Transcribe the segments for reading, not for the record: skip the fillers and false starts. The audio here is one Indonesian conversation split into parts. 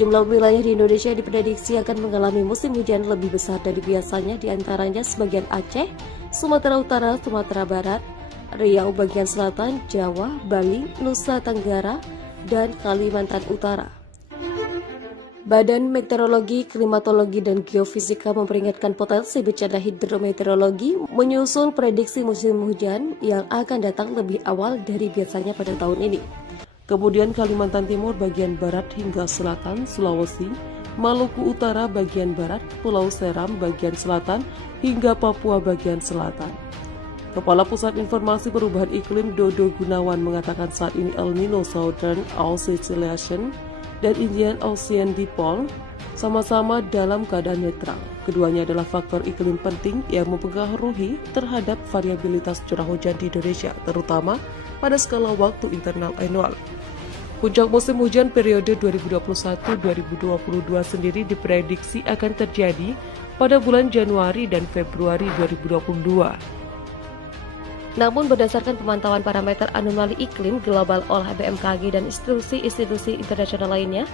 Sejumlah wilayah di Indonesia diprediksi akan mengalami musim hujan lebih besar dari biasanya, diantaranya sebagian Aceh, Sumatera Utara, Sumatera Barat, Riau bagian selatan, Jawa, Bali, Nusa Tenggara, dan Kalimantan Utara. Badan Meteorologi, Klimatologi, dan Geofisika memperingatkan potensi bencana hidrometeorologi menyusul prediksi musim hujan yang akan datang lebih awal dari biasanya pada tahun ini. Kemudian Kalimantan Timur bagian barat hingga selatan, Sulawesi, Maluku Utara bagian barat, Pulau Seram bagian selatan, hingga Papua bagian selatan. Kepala Pusat Informasi Perubahan Iklim Dodo Gunawan mengatakan saat ini El Nino Southern Oscillation dan Indian Ocean Dipole sama-sama dalam keadaan netral. Keduanya adalah faktor iklim penting yang mempengaruhi terhadap variabilitas curah hujan di Indonesia, terutama pada skala waktu internal anual. Puncak musim hujan periode 2021-2022 sendiri diprediksi akan terjadi pada bulan Januari dan Februari 2022. Namun berdasarkan pemantauan parameter anomali iklim global oleh BMKG dan institusi-institusi internasional lainnya,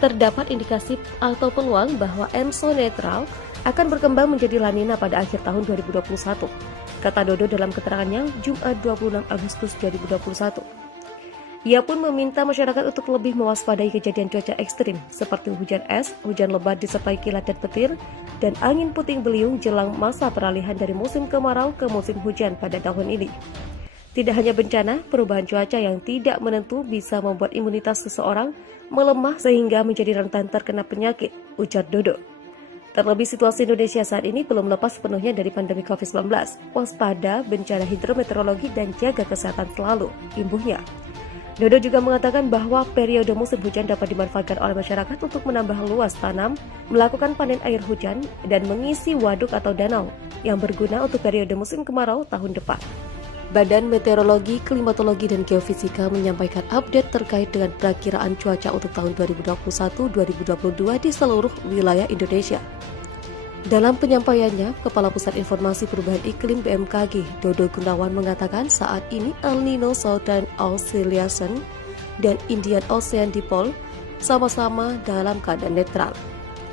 terdapat indikasi atau peluang bahwa ENSO netral akan berkembang menjadi La Nina pada akhir tahun 2021, kata Dodo dalam keterangannya Jumat 26 Agustus 2021. Ia pun meminta masyarakat untuk lebih mewaspadai kejadian cuaca ekstrim seperti hujan es, hujan lebat disertai kilat dan petir, dan angin puting beliung jelang masa peralihan dari musim kemarau ke musim hujan pada tahun ini. Tidak hanya bencana, perubahan cuaca yang tidak menentu bisa membuat imunitas seseorang melemah sehingga menjadi rentan terkena penyakit, ujar Dodo. Terlebih situasi Indonesia saat ini belum lepas sepenuhnya dari pandemi COVID-19. Waspada, bencana hidrometeorologi, dan jaga kesehatan selalu, imbuhnya. Dodo juga mengatakan bahwa periode musim hujan dapat dimanfaatkan oleh masyarakat untuk menambah luas tanam, melakukan panen air hujan, dan mengisi waduk atau danau yang berguna untuk periode musim kemarau tahun depan. Badan Meteorologi, Klimatologi, dan Geofisika menyampaikan update terkait dengan perakiraan cuaca untuk tahun 2021-2022 di seluruh wilayah Indonesia. Dalam penyampaiannya, Kepala Pusat Informasi Perubahan Iklim BMKG, Dodo Gunawan mengatakan saat ini El Nino Southern Oscillation dan Indian Ocean Dipole sama-sama dalam keadaan netral.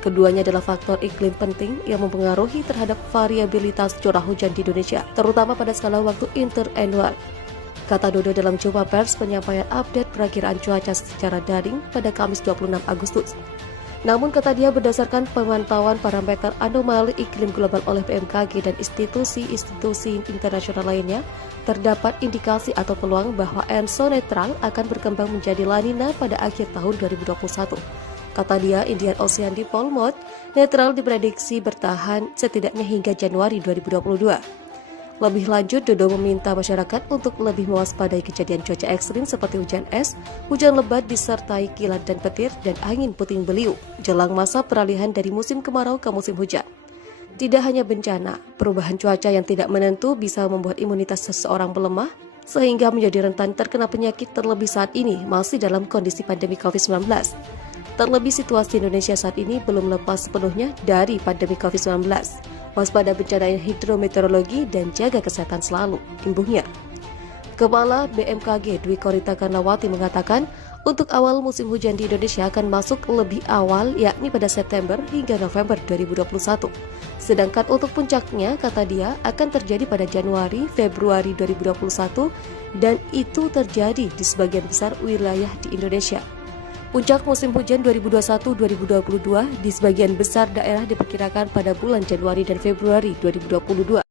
Keduanya adalah faktor iklim penting yang mempengaruhi terhadap variabilitas curah hujan di Indonesia, terutama pada skala waktu interannual. Kata Dodo dalam jumpa pers penyampaian update perakiraan cuaca secara daring pada Kamis 26 Agustus. Namun kata dia berdasarkan pemantauan parameter anomali iklim global oleh BMKG dan institusi-institusi internasional lainnya, terdapat indikasi atau peluang bahwa ENSO netral akan berkembang menjadi La Nina pada akhir tahun 2021. Kata dia, Indian Ocean Dipole Mode netral diprediksi bertahan setidaknya hingga Januari 2022. Lebih lanjut, Dodo meminta masyarakat untuk lebih mewaspadai kejadian cuaca ekstrim seperti hujan es, hujan lebat disertai kilat dan petir, dan angin puting beliung jelang masa peralihan dari musim kemarau ke musim hujan. Tidak hanya bencana, perubahan cuaca yang tidak menentu bisa membuat imunitas seseorang melemah, sehingga menjadi rentan terkena penyakit terlebih saat ini masih dalam kondisi pandemi COVID-19. Terlebih situasi Indonesia saat ini belum lepas sepenuhnya dari pandemi COVID-19. Waspada bencana hidrometeorologi dan jaga kesehatan selalu, imbuhnya. Kepala BMKG Dwi Korita Karnawati mengatakan, untuk awal musim hujan di Indonesia akan masuk lebih awal, yakni pada September hingga November 2021. Sedangkan untuk puncaknya, kata dia, akan terjadi pada Januari, Februari 2021, dan itu terjadi di sebagian besar wilayah di Indonesia. Puncak musim hujan 2021-2022 di sebagian besar daerah diperkirakan pada bulan Januari dan Februari 2022.